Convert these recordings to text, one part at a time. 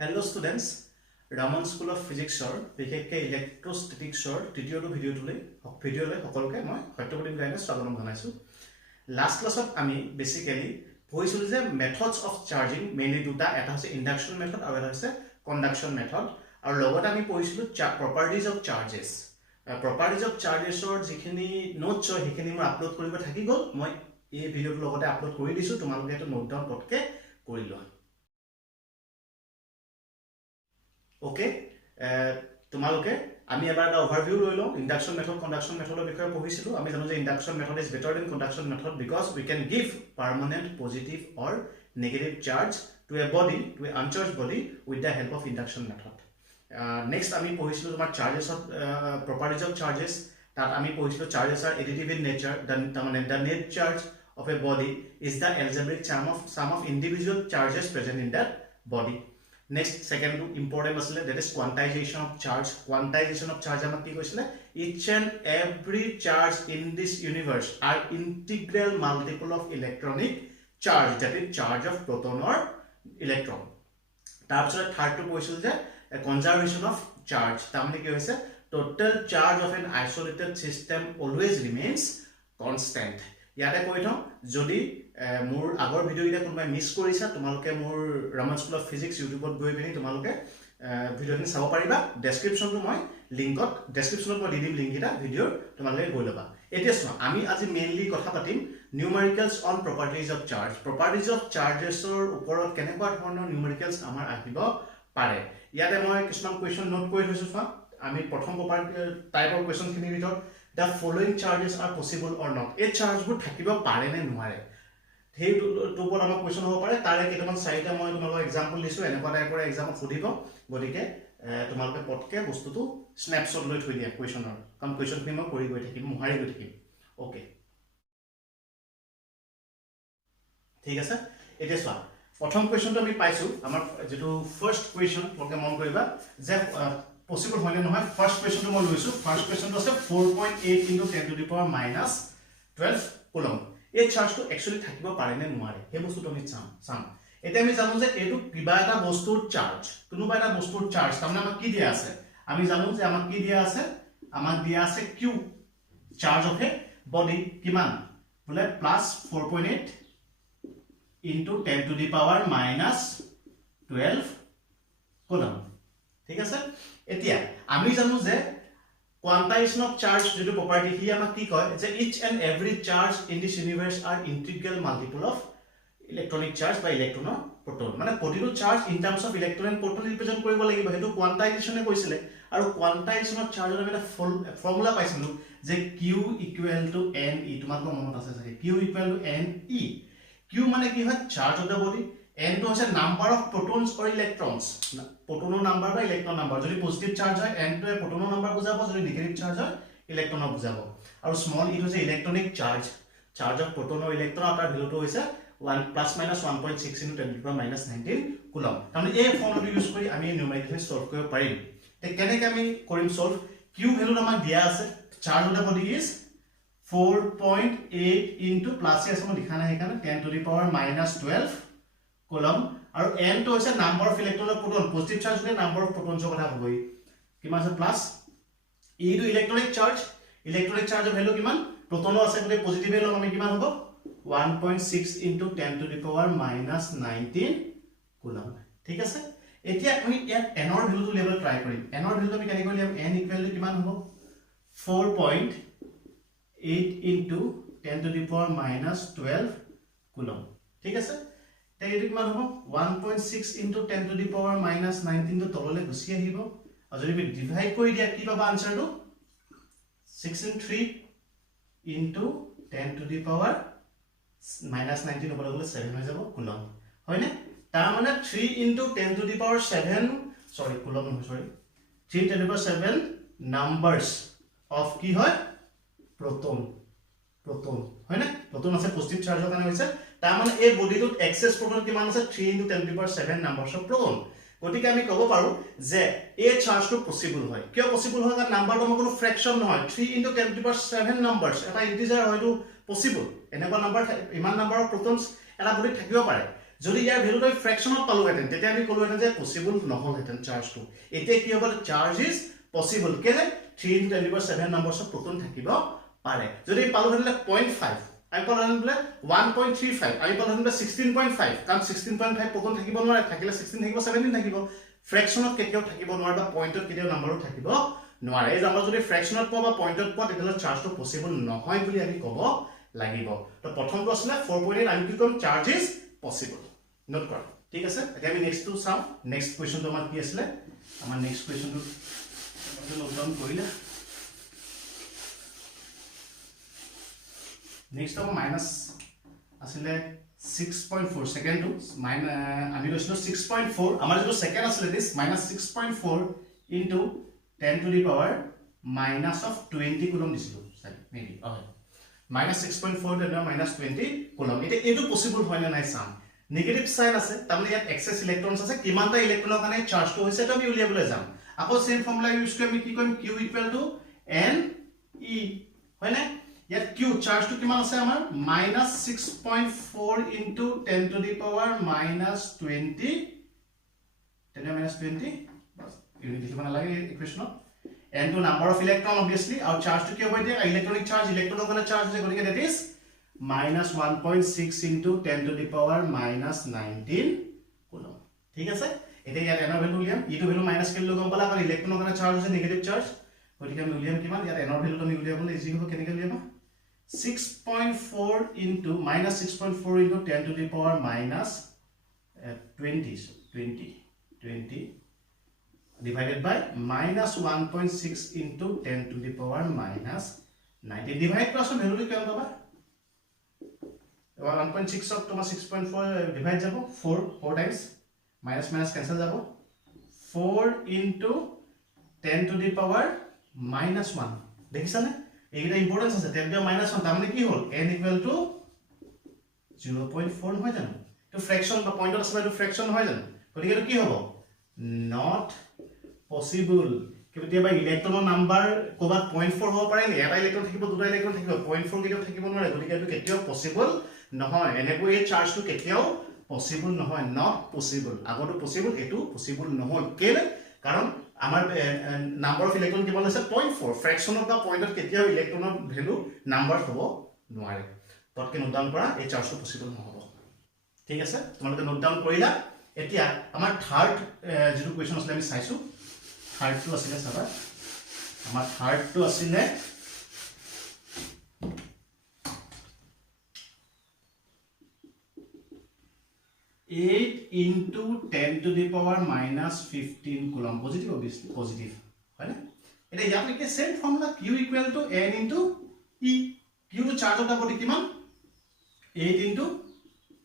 Hello students, Raman School of Physics or বিশেষকৈ ইলেক্ট্ৰষ্টেটিক্সৰ তৃতীয়টো ভিডিঅ'লৈ সকলোকে মই সত্যপ্ৰতিম গাইনে স্বাগতম জনাইছো। লাষ্ট ক্লাছত আমি বেসিক্যালি পঢ়িছিলো যে মেথডস অফ চাৰ্জিং মেইনলি দুটা, এটা হৈছে ইন্ডাকশন মেথড আৰু এটা হৈছে কণ্ডাকশন মেথড, আৰু লগতে আমি পঢ়িছিলো properties of charges. Properties of চাৰ্জেছৰ যিখিনি নোটছ হয় সেইখিনি মই আপলোড কৰিব থাকি গ'ল, মই এই ভিডিঅ'টোৰ লগতে আপলোড কৰি দিছো, তোমালোকে এইটো নোট ডাউন পটকে কৰি লোৱা। ओके তোমালোকে আমি এবাৰ এটা ওভাৰভিউ লৈ লওঁ। ইন্ডাকশন মেথড কণ্ডাকশন মেথডৰ বিষয়ে পঢ়িছিলো। আমি জানো যে induction method is better than conduction method because we can give permanent positive or negative charge to a body, to a uncharge body with the help of induction method. Next আমি পঢ়িছিলো তোমাৰ charges of properties of charges. তাত আমি পঢ়িছিলো charges are additive in nature, তাৰমানে the net charge of a body is the algebraic sum of individual charges present in that body. Next, second important asile, that is quantization of charge. Quantization of charge amar ki koisile, each and every charge in this universe are integral multiple of electronic charge, that is charge of proton or electron. tar pisot third to koisil je conservation of charge. tamne ki hoise total charge of an isolated system always remains constant. ইয়াতে কৈ থওঁ, যদি মোৰ আগৰ video' গিটা কোনোবাই miss কৰিছা, তোমালোকে মোৰ ৰামান স্কুল অফ ফিজিক্স ইউটিউবত গৈ পিনি তোমালোকে ভিডিঅ'খিনি চাব পাৰিবা। ডেছক্ৰিপশ্যনটো মই ডেছক্ৰিপশ্যনত মই দি দিম লিংক গিটা ভিডিঅ'ৰ, তোমালোকে গৈ ল'বা। এতিয়া চোৱা, আমি আজি মেইনলি কথা পাতিম numericals on properties of charge. Properties of চাৰ্জেছৰ ওপৰত কেনেকুৱা ধৰণৰ নিউমেৰিকেলছ আমাৰ আহিব পাৰে। ইয়াতে মই কিছুমান কুৱেশ্যন নোট কৰি থৈছোঁ। চোৱা, আমি প্ৰথম টাইপৰ কুৱেশ্যনখিনিৰ ভিতৰত the following charges are possible or not, এই চাৰ্জবোৰ থাকিব পাৰে নে নোৱাৰে, সেইটো ওপৰত আমাৰ কুৱেশ্যন হ'ব পাৰে। তাৰে কেইটামান চাৰিটা মই তোমালোকক এক্সাম্পল দিছোঁ, এনেকুৱা টাইপৰ এক্সামত সুধিব, গতিকে তোমালোকে পটকে বস্তুটো স্নেপশ্বট লৈ থৈ দিয়া কুৱেশ্যনৰ, কাৰণ কুৱেশ্যনখিনি মই কৰি গৈ থাকিম, মোহাৰি গৈ থাকিম। অ'কে, ঠিক আছে। এতিয়া চোৱা, প্ৰথম কুৱেশ্যনটো আমি পাইছোঁ, আমাৰ যিটো ফাৰ্ষ্ট কুৱেশ্যন, তোমালোকে মন কৰিবা যে পসিবল হয় নে নহয়। ফাৰ্ষ্ট কুৱেশ্যনটো মই লৈছোঁ। ফাৰ্ষ্ট কুৱেশ্যনটো আছে 4.8 × 10⁻⁻12 কুলম। এই চাৰ্জটো একচুৱেলি থাকিব পাৰে নে নোৱাৰে, সেই বস্তুটো আমি চাম। এতিয়া আমি জানো যে এইটো কিবা এটা বস্তুৰ চাৰ্জ, কোনোবা এটা বস্তুৰ চাৰ্জ, তাৰমানে আমাক কি দিয়া আছে, আমি জানো যে আমাক কি দিয়া আছে, আমাক দিয়া আছে Q, charge of a body কিমান বোলে প্লাছ 4.8 × 10⁻⁻12 কুলম। ঠিক আছে। এতিয়া আমি জানো যে কোৱান্টাইজেশ্যন অফ চাৰ্জ যেটো প্ৰপাৰ্টি, হি আমাক কি কয় যে each and every charge in this universe are integral multiple of electronic charge বা ইলেক্ট্ৰন অৰ প্ৰটন। মানে প্ৰতিটো charge in terms of electron and proton represent কৰিব লাগিব, সেইটো কোৱান্টাইজেশ্যনে কৈছিলে। আৰু কোৱান্টাইজেশ্যন অফ চাৰ্জৰ আমি এটা ফৰ্মুলা পাইছিলোঁ যে Q equal to N E, তোমালোকৰ মনত আছে চাগে, Q equal to N E. Q মানে কি হয়, চাৰ্জ অফ দ্য বডি, এনটো হৈছে number of protons or electrons, প্ৰটনৰ নাম্বাৰ বা ইলেক্ট্ৰন নাম্বাৰ। যদি পজিটিভ চাৰ্জ হয় এনটোৱে প্ৰটনৰ নাম্বাৰ বুজাব, যদি নেগেটিভ চাৰ্জ হয় ইলেক্ট্ৰনক বুজাব। আৰু স্মল ই হৈছে electronic charge, charge of proton or electron, আৰু তাৰ ভেলুটো হৈছে ±1.6 × 10⁻⁻19 কুলম। তাৰমানে এই ফৰ্মুলাটো ইউজ কৰি আমি নিউমেৰিকেলখিনি সলভ কৰিব পাৰিম। কেনেকৈ আমি কৰিম সলভ, কিউ ভেলুত আমাক দিয়া আছে charge of the body is 4.8 × প্লাছে আছে, মই লিখা নাই সেইকাৰণে 10⁻⁻12 কুলম। আৰু n টো হৈছে number of electron of proton, positive charge হলে নাম্বাৰ অফ প্ৰটনছৰ কথা হ'বই, কিমান আছে plus E to electronic charge, electronic চাৰ্জৰ ভ্যালু কিমান, প্ৰটনো আছে গতে পজিটিভ ভ্যালু আমি কিমান হ'ব 1.6 × 10⁻⁻19 কুলম। ঠিক আছে। এতিয়া আমি ইয়াত n ৰ ভ্যালুটো উলিয়াবলৈ ট্ৰাই কৰিম। n ৰ ভ্যালুটো আমি কেনেকৈ উলিয়াম, n ইকুৱেল টু কিমান হ'ব 4.8 × 10⁻⁻12 কুলম। ঠিক আছে। এইটো কিমান হ'ব 1.6 × 10⁻⁻19 টো তললৈ গুচি আহিব, আৰু যদি আমি ডিভাইড কৰি দিয়া কি পাবা আনসাৰটো 6 × 10⁻⁻19 হ'বলৈ গ'লে 7 হৈ যাব কুলম, হয়নে। তাৰ মানে 3 × 10⁻7 কুলম নহয় 3 × 10⁻7 নাম্বাৰছ অফ কি হয় প্ৰটন, হয়নে। প্ৰটন আছে পজিটিভ চাৰ্জৰ কাৰণে হৈছে, তাৰ মানে এই বডিটোত এক্সেস প্ৰটন কিমান আছে 3 × 10⁻7 নাম্বাৰছ অফ প্ৰটন। গতিকে আমি ক'ব পাৰো যে এই চাৰ্জটো পসিবল হয়। কিয় পসিবল হয়, কাৰণ নাম্বাৰটো কোনো ফ্ৰেকশন নহয়, 3 × 10⁻7 নাম্বাৰছ এটা ইন্টিজাৰ হয়তো পসিবল। এনেকুৱা নাম্বাৰ, ইমান নাম্বাৰ অফ প্ৰটনছ এটা বডিত থাকিব পাৰে। যদি ইয়াৰ ভ্যালু তই ফ্ৰেকশনত পালোহেতেন তেতিয়া আমি কলোহেতেন যে পসিবল নহলহেতেন চাৰ্জটো এতিয়া কি হ'ব চাৰ্জ ইজ পসিবল কেলে 3 * 10⁷ নম্বৰছ অফ প্ৰোটন থাকিব পাৰে যদি পালোহেতেন 0.5 আমি পালোহেতেন বলে 1.35 আমি পালোহেতেন 16.5 কাৰণ 16.5 প্ৰোটন থাকিব নোৱাৰে থাকিলে 16 থাকিব 17 থাকিব ফ্ৰেকশনত কেতিয়াও থাকিব নোৱাৰে বা পইণ্টত কেতিয়াও নম্বৰো থাকিব নোৱাৰে এই নম্বৰ যদি ফ্ৰেকশনত পোৱা বা পইণ্টত পোৱা তেতিয়ালে চাৰ্জটো পসিবল নহয় বুলি আমি ক'ব লাগিব তো প্ৰথমটো আছিল 4.8 আমি কি ক'ম চাৰ্জ ইজ পসিবল নোট কৰা ঠিক আছে এতিয়া আমি নেক্সট টু চাও নেক্সট কোৱেশ্চনটো আমাৰ কি আছিল আমাৰ নেক্সট কোৱেশ্চনটো আমি নোট ডাউন কৰিলা নেক্সট আমাৰ মাইনাস আছিল 6.4 সেকেন্ড টু আমি লৈছিলো 6.4 আমাৰ যেটো সেকেন্ড আছিল this -6.4 into 10 to the power minus of 20 coulomb দিছিলো maybe -6.4 to -20 coulomb এটা এটো পসিবল হয় না নাই সাম নেগেটিভ সাইন আছে তাহলে ইয়াত এক্সেস ইলেক্ট্ৰনছ আছে কিমানটা ইলেক্ট্ৰনৰ কাৰণে চাৰ্জটো হৈছে এটা আমি উলিয়াবলৈ যাম আকৌ সেম ফৰ্মুলা ইউজ কৰি আমি কি কৰিম q = n e হয় না ইয়াত q চাৰ্জটো কিমান আছে আমাৰ -6.4 into 10 to the power -20 10 - 20 unit লিখিব নালাগে ইকুৱেশ্যনত n to number of electron obviously আৰু চাৰ্জটো কি হ'ব এতিয়া ইলেক্ট্ৰনিক চাৰ্জ ইলেক্ট্ৰনৰ কাৰণে চাৰ্জ আছে গতিকে that is -1.6 into 10 to the power -19 coulomb ঠিক আছে এতিয়া ইয়াত n ৰ ভ্যালু উলিয়াম e টো ভ্যালু মাইনাস কেলে গম পালা কাৰণ ইলেক্ট্ৰনৰ কাৰণে চাৰ্জ আছে নেগেটিভ চাৰ্জ গতিকে আমি উলিয়াম কিমান ইয়াত n ৰ ভ্যালু তুমি উলিয়াবলৈ ইজি হ'ব কেনেকৈ উলিয়াবা 6.4 into -6.4 into 10 to the power -20 divided by -1.6 into 10 to the power -90 divide plus value to kiman paba 1.6 of toma 6.4 divide jabo 4 times minus cancel jabo 4 into 10 to the power -1 দেখিছা না এইটা importance আছে 10 to -1 তার মানে কি হল n equal to 0.4 হয় জানো তো ফ্র্যাকশন বা পয়েন্টত আছে তো ফ্র্যাকশন হয় জানো গতিকে এটো কি হ'ব not possible কেতিয়াবা ইলেক্ট্ৰনৰ নাম্বাৰ কোবাত 0.4 হ'ব পাৰে নি এটা ইলেক্ট্ৰন থাকিব দুটা ইলেক্ট্ৰন থাকিব 0.4 কেতিয়াও থাকিব নোৱাৰে গতিকে এটো কেতিয়াও পসিবল নহয় এনেকৈ এই চাৰ্জটো কেতিয়াও পসিবল নহয় not possible আগতো পসিবল এটো পসিবল নহয় কেলে কাৰণ আমাৰ নাম্বাৰ অফ ইলেক্ট্ৰন কিমান আছে 0.4 ফ্ৰ্যাকশনত বা পইণ্টত কেতিয়াও ইলেক্ট্ৰনৰ ভ্যালু নাম্বাৰ হ'ব নোৱাৰে ততকে নোট ডাউন কৰা এই চাৰ্জটো পসিবল নহব ঠিক আছে তোমালোকে নোট ডাউন কৰিলা এতিয়া আমাৰ থাৰ্ড যেটো কোৱেশ্চন আছিল আমি চাইছো থাৰ্ড টু আছিল সাবা আমাৰ থাৰ্ড টু আছিল 8 into 10 to the power -15 coulomb positive obviously positive হয় না এটা ইয়াত লিখে same formula q equal to n into e q to charge of the body কিমান 8 into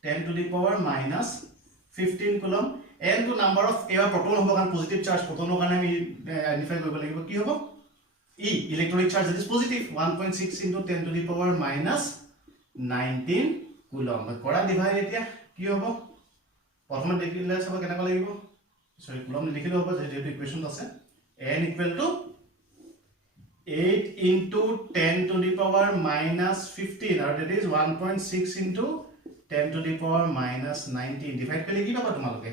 10 to the power -15 coulomb n to number of air proton হ'ব কাৰণ positive charge protonৰ কাৰণে আমি আইডেন্টিফাই কৰিব লাগিব কি হ'ব e electronic charge that is positive 1.6 into 10 to the power -19 coulomb কৰা ডিভাইড এতিয়া কি হ'ব প্ৰথমে দেখিলে সব কেনেকৈ লাগিব সৰি কুলম লিখি দিব যেটো ইকুৱেশ্যন আছে n equal to 8 into 10 to the power -15 আৰু that is 1.6 into 10 to the power -19 divide কৰি কি পাবা তোমালোকে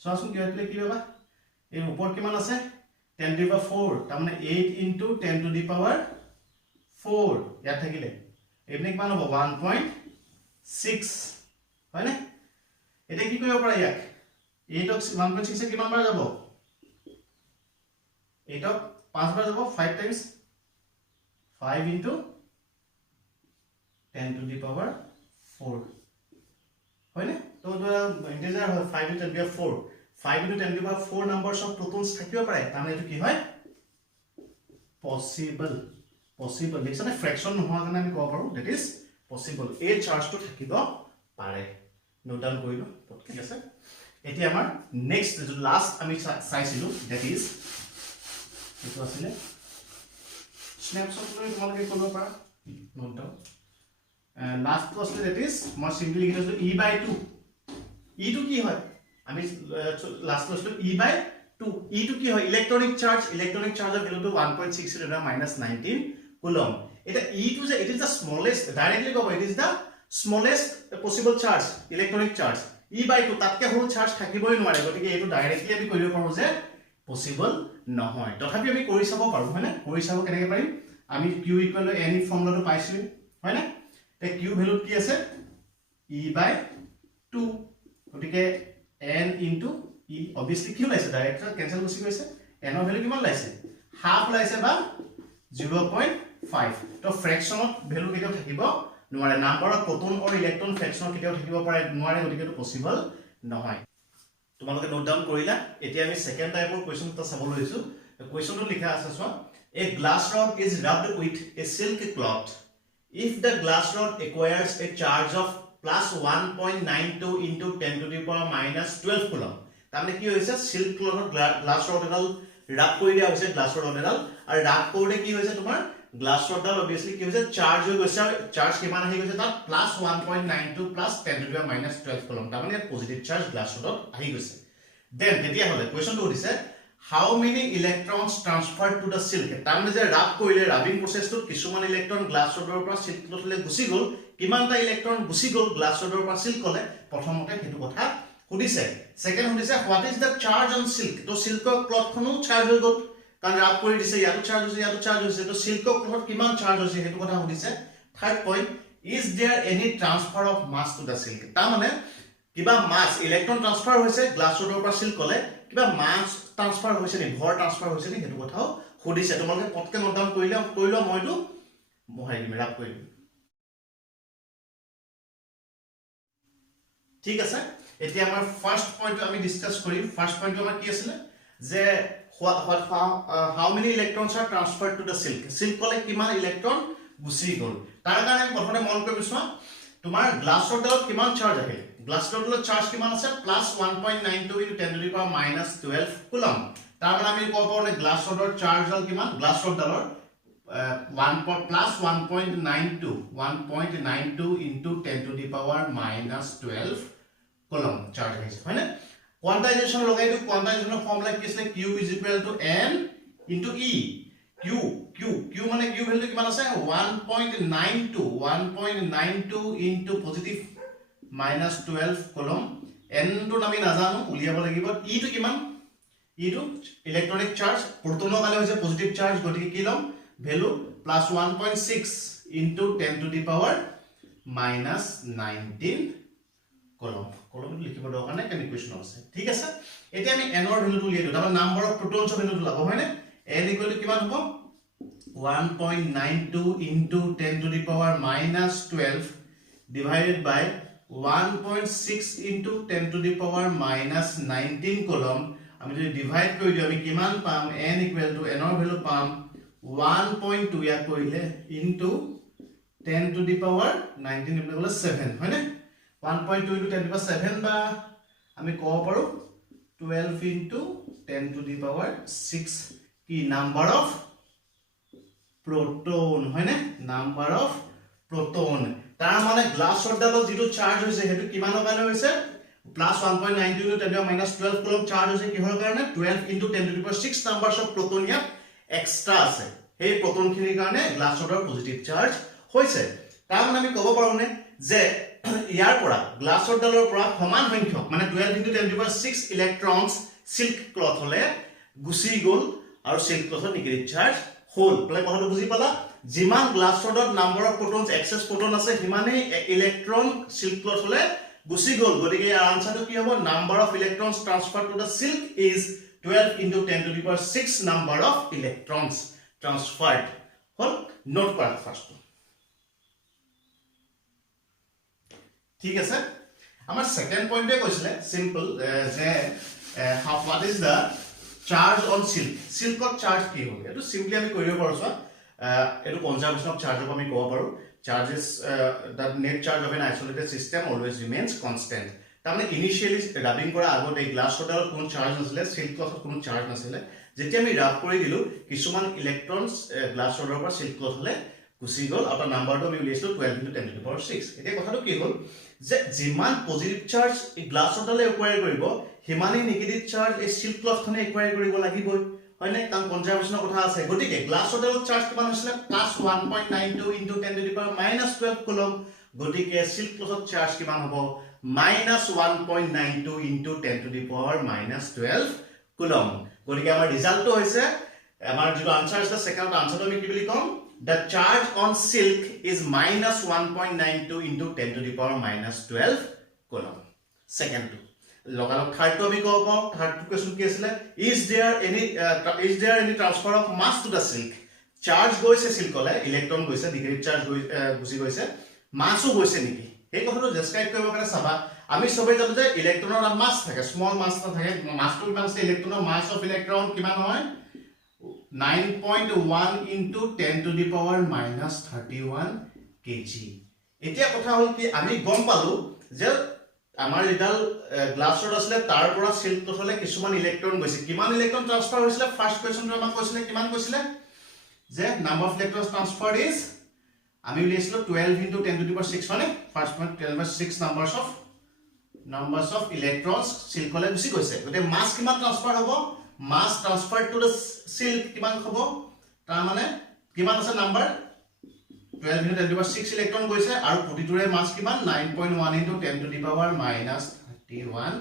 সোৱাচোন কি হয় কি পাবা এই ওপৰ কিমান আছে 10 to the power 4 তাৰ মানে 8 into 10 to the power 4 ইয়াত থাকিলে এনে কিমান হ'ব 1.6 হয় না এটা কি কৰিব পাৰা ইয়াক 8 of 1.6 এ কিমান বাৰ যাব 8 of 5 বাৰ যাব 5 times 5 into 10 to the power 4 হয় না তো ইন্টিজাৰ হয় 5 into 10 to the power 4 5 into 10 to the power 4 numbers of protons থাকিব পাৰে তাৰ মানে এটো কি হয় পসিবল দেখছ না ফ্ৰ্যাকশন নোহোৱা কাৰণে আমি ক'ব পাৰো that is possible এই চাৰ্জটো থাকিব পাৰে নোট ডাউন কৰিলো ঠিক আছে এতিয়া আমাৰ নেক্সট যে লাষ্ট আমি চাইছিলো that is এটো আছিল স্ন্যাপশ্বট লৈ তোমালোকে কৰিব পাৰা নোট ডাউন লাষ্ট তো আছিল that is মই সিম্পলি লিখি দিছো e/2 e টো কি হয় আমি লাষ্ট তো আছিল e/2 e টো কি হয় ইলেক্ট্ৰনিক চাৰ্জৰ ভ্যালুটো 1.6 * -19 কুলম এটা e টো যে it is the smallest directly কব it is the smallest possible charge electronic charge E/2 তাতকে সৰু চাৰ্জ থাকিবই নোৱাৰে গতিকে এইটো ডাইৰেক্টলি আমি কৰিব পাৰো যে পসিবল নহয় তথাপি আমি কৰি চাব পাৰো হয় না কৰি চাব কেনেকৈ পাৰিম আমি q = n ফৰ্মুলাটো পাইছিলো হয় না তে q ভ্যালু কি আছে E/2 গতিকে n * e obviously কি ওলাইছে ডাইৰেক্ট কেনসেল গুছি গৈছে n ৰ ভ্যালু কিমান ওলাইছে হাফ ওলাইছে বা 0.5 তো ফ্ৰেকশনত ভ্যালু কেতিয়াও থাকিব নোৱাৰে number of proton or electron ফ্ৰেকশনত কেতিয়াও থাকিব পাৰে নোৱাৰে গতিকে এটো পসিবল নহয় তোমালোকে নোট ডাউন কৰিলা এতিয়া আমি সেকেন্ড টাইপৰ কোৱেশ্চন এটা চাব লৈছো কোৱেশ্চনটো লিখা আছে চোৱা a glass rod is rubbed with a silk cloth if the glass rod acquires a charge of plus 1.92 into 10 to the power minus 12 coulomb তাৰমানে কি হৈছে silk cloth glass rod এডাল ৰাব কৰি দিয়া হৈছে glass rod এডাল আৰু rub কৰোতে কি হৈছে তোমাৰ glass rod ডাল obviously কি হৈছে চাৰ্জ হৈ গৈছে চাৰ্জ কিমান আহি গৈছে তাত plus 1.92 plus 10 to the power minus 12 coulomb তাৰমানে পজিটিভ চাৰ্জ glass rodত আহি গৈছে দেন তেতিয়া হলে কোৱেশ্চনটো উঠিছে how many electrons transferred to the silk তাৰমানে যে ৰাব কৰিলে ৰাবিং প্ৰসেছটোত কিছুমান ইলেক্ট্ৰন গ্লাছ ৰডৰ পৰা সিল্ক ক্লথলৈ গুচি গল কিমানটা ইলেক্ট্ৰন গুচি গল গ্লাছ ৰডৰ পৰা সিল্কলে প্ৰথমতে হেতু কথা সুধিছে সেকেন্ড সুধিছে what is the charge on silk তো সিল্কৰ ক্লথখনো চাৰ্জ হৈ গল কাৰণ ৰাব কৰি দিছে ইয়াতো চাৰ্জ হৈছে তো সিল্কৰ ক্লথত কিমান চাৰ্জ হৈছে হেতু কথা সুধিছে third point is there any transfer of mass to the silk তাৰমানে কিবা মাস ইলেক্ট্ৰন ট্ৰান্সফাৰ হৈছে গ্লাছ ৰডৰ পৰা সিল্কলে কিবা মাস ট্ৰান্সফাৰ হৈছে নি ভৰ ট্ৰান্সফাৰ হৈছে নি হেতু কথাও সুধিছে তোমালোকে পটকে নোট ডাউন কৰিলো মইটো মহাই দিম ৰাপ কৰিম ঠিক আছে এতিয়া আমাৰ ফাৰ্স্ট পইণ্ট আমি ডিসকাস কৰিম ফাৰ্স্ট পইণ্ট আমাৰ কি আছিল যে how many electrons are transferred to the silk সিল্কলে কিমান ইলেক্ট্ৰন গুচি গল তাৰ কাৰণে আমি প্ৰথমে মন কৰিব চোৱা তোমাৰ গ্লাছ ৰডত কিমান চাৰ্জ আহিল গ্লাছ ৰডৰ চাৰ্জ কিমান আছে plus 1.92 into 10 to the power minus 12 coulomb তাৰ মানে আমি ক'ব পাৰো গ্লাছ ৰডৰ চাৰ্জ হল কিমান glass ৰডৰ 1 plus 1.92 into 10 to the power minus 12 coulomb charge আহিছে হয়নে কোয়ান্টাইজেশন লগাই দিও কোয়ান্টাইজেশনৰ ফৰ্মুলা কি আছে q = n into e q মানে q ভ্যালু কিমান আছে 1.92 into positive minus 12 coulomb n to আমি নাজানো উলিয়াব লাগিব e to কিমান e to ইলেক্ট্ৰনিক চাৰ্জ প্ৰোটনৰ কালে হৈছে পজিটিভ চাৰ্জ গতিকে কি লম value plus 1.6 into 10 to the power minus 19 coulomb লিখিব দৰকাৰ নাই কেন ইকুৱেশন আছে ঠিক আছে এতিয়া আমি n ৰ ভ্যালুটো উলিয়াই দিও তাৰ নাম্বাৰ অফ প্ৰোটনছ ভ্যালুটো লাভ হয়নে n = কিমান হ'ব 1.92 into 10 to the power minus 12 divided by 1.6 into 10 to the power minus 19 coulomb আমি যদি ডিভাইড কৰি দিও আমি কিমান পাম n = n ৰ ভ্যালু পাম 1.2 ইয়াক কৰিলে into 10 to the power 19 = 7 হয়নে 1.2 into 10 to the power 7 বা আমি ক'ব পাৰো 12 into 10 to the power 6 কি নাম্বাৰ অফ proton হয়নে নাম্বাৰ অফ proton তাৰ মানে গ্লাছ ৰডৰ যেটো চাৰ্জ হৈছে হেতু কিমানৰ কাৰণে হৈছে plus 1.92 into 10 to the minus 12 coulomb charge হৈছে কিহৰ কাৰণে 12 into 10 to the power 6 numbers of proton ইয়াত এক্সট্ৰা আছে এই proton খিনিৰ কাৰণে গ্লাছ ৰডৰ পজিটিভ চাৰ্জ হৈছে তাৰ মানে আমি ক'ব পাৰোনে যে ইয়াৰ পৰা গ্লাছ ৰডৰ পৰা সমান সংখ্যক মানে 12 into 10 to the power 6 electrons silk cloth হলে গুচি গল আৰু সিল্ক ক্লথৰ নিগেটিভ চাৰ্জ হল প্লে কথাটো বুজি পালা যিমান গ্লাছ ৰডত number of protons excess proton আছে হিমানে ইলেক্ট্ৰন সিল্ক ক্লথ হলে গুচি গল গতিকে আনসাৰটো কি হ'ব number of electrons transferred to the silk is 12 into 10 to the power 6 number of electrons transferred hall note কৰা ফাৰ্স্ট ঠিক আছে আমাৰ সেকেন্ড পইণ্টে কৈছিলে সিম্পল যে what is the charge on silk silkত চাৰ্জ কি হ'ব এটো সিম্পলি আমি কৰিব পাৰো সো এটো কনজাৰ্ভেশন অফ চাৰ্জ আমি ক'ব পাৰো charges the net charge of an isolated system always remains constant তাৰমানে ইনিশিয়ালি ৰাবিং কৰা আগতে এই গ্লাছ ৰডৰ কোনো চাৰ্জ নাছিলে সিল্ক ক্লথত কোনো চাৰ্জ নাছিলে যেতিয়া আমি ৰাব কৰি দিলো কিছুমান ইলেক্ট্ৰনছ গ্লাছ ৰডৰ পৰা সিল্ক ক্লথ হলে গুচি গল আৰু নাম্বাৰটো আমি উলিয়াইছো 12 into 10 to the power 6 এতিয়া কথাটো কি হ'ল যে যিমান পজিটিভ চাৰ্জ এই গ্লাছ ৰডলে একুৱায়াৰ কৰিব হিমানে নেগেটিভ চাৰ্জ এই সিল্ক ক্লথখনে একুৱায়াৰ কৰিব লাগিবই হয়নে কাৰণ কনজাৰ্ভেশনৰ কথা আছে গতিকে গ্লাছ ৰডৰ চাৰ্জ কিমান হৈছিল plus 1.92 into 10 to the power minus 12 coulomb গতিকে সিল্ক ক্লথৰ চাৰ্জ কিমান হ'ব minus 1.92 into 10 to the power minus 12 coulomb. গতিকে আমাৰ ৰিজাল্টটো হৈছে আমাৰ যিটো আনসাৰ আছে সেকেন্ড আনসাৰটো আমি কি বুলি কম the charge on silk is minus 1.92 into 10 to the power minus 12 coulomb. Second to লগালগ third to আমি কব পাও third question কি আছিল is there any transfer of mass to the silk charge গৈছে silkলে electron গৈছে negative charge গুছি গৈছে মাসও গৈছে নেকি এই কথাটো ডেসক্ৰাইব কৰিব কাৰণে চাবা আমি সবে জানো যে ইলেক্ট্ৰনৰ মাস থাকে স্মল মাস থাকে মাসটো কিমান আছে ইলেক্ট্ৰনৰ মাস অফ ইলেক্ট্ৰন কিমান হয় 9.1 into 10 to the power minus 31 kg এতিয়া কথা হল কি আমি গম পালো যে আমাৰ ৰিডাল গ্লাছৰ আসলে তাৰ পৰা সিল্ক হলে কিছুমান ইলেক্ট্ৰন গৈছে কিমান ইলেক্ট্ৰন ট্ৰান্সফাৰ হৈছিল ফাৰ্স্ট কোৱেশ্চনটো আমাক কৈছিলে কিমান কৈছিলে যে number of electrons transferred is আমি উলিয়াইছিলো 12 into 10 to the power 6 মানে first point 12/6 numbers of electrons silkলে গুছি গৈছে গতে মাস কিমান ট্ৰান্সফাৰ হ'ব mass transferred to the silk কিমান হ'ব তাৰ মানে কিমান আছে number 12 into 10 to the power 6 electron গৈছে আৰু প্ৰতিটোৰে মাস কিমান 9.1 into 10 to the power minus 31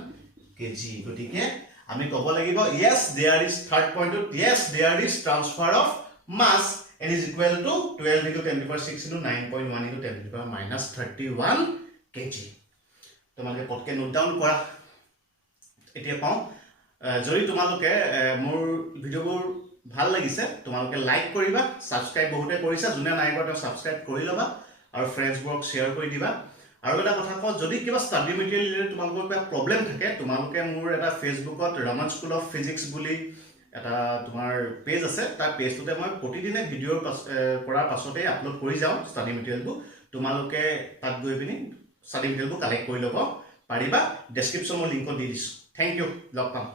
kg গতিকে আমি ক'ব লাগিব yes there is third point yes there is transfer of mass and is equal to 12 into 10 to the power 6 into 9.1 into 10 to the power minus 31 kg তোমালোকে পটকে note down কৰা এতিয়া পাও যদি তোমালোকে মোৰ ভিডিওবোৰ ভাল লাগিছে তোমালোকে লাইক কৰিবা সাবস্ক্ৰাইব বহুতে কৰিছা যোনে নাই কৰা সাবস্ক্ৰাইব কৰি লবা আৰু ফ্ৰেন্ডছবোৰক শেয়াৰ কৰি দিবা আৰু এটা কথা কও যদি কিবা ষ্টাডি মেটেৰিয়েল ৰিলেটেড তোমালোকৰ কিবা প্ৰবলেম থাকে তোমালোকে মোৰ এটা ফেসবুকত ৰমন স্কুল অফ ফিজিক্স বুলি এটা তোমাৰ পেজ আছে তাৰ পেজটোতে মই প্ৰতিদিনে ভিডিঅ কৰাৰ পাছতে আপলোড কৰি যাও ষ্টাডি মেটেৰিয়েলবোৰ তোমালোকে তাত গৈ পিনি ষ্টাডি মেটেৰিয়েলবোৰ কালেক্ট কৰি ল'ব পাৰিবা ডেসক্ৰিপচনৰ লিংকত দি দিছো থ্যাংক ইউ লগ পাম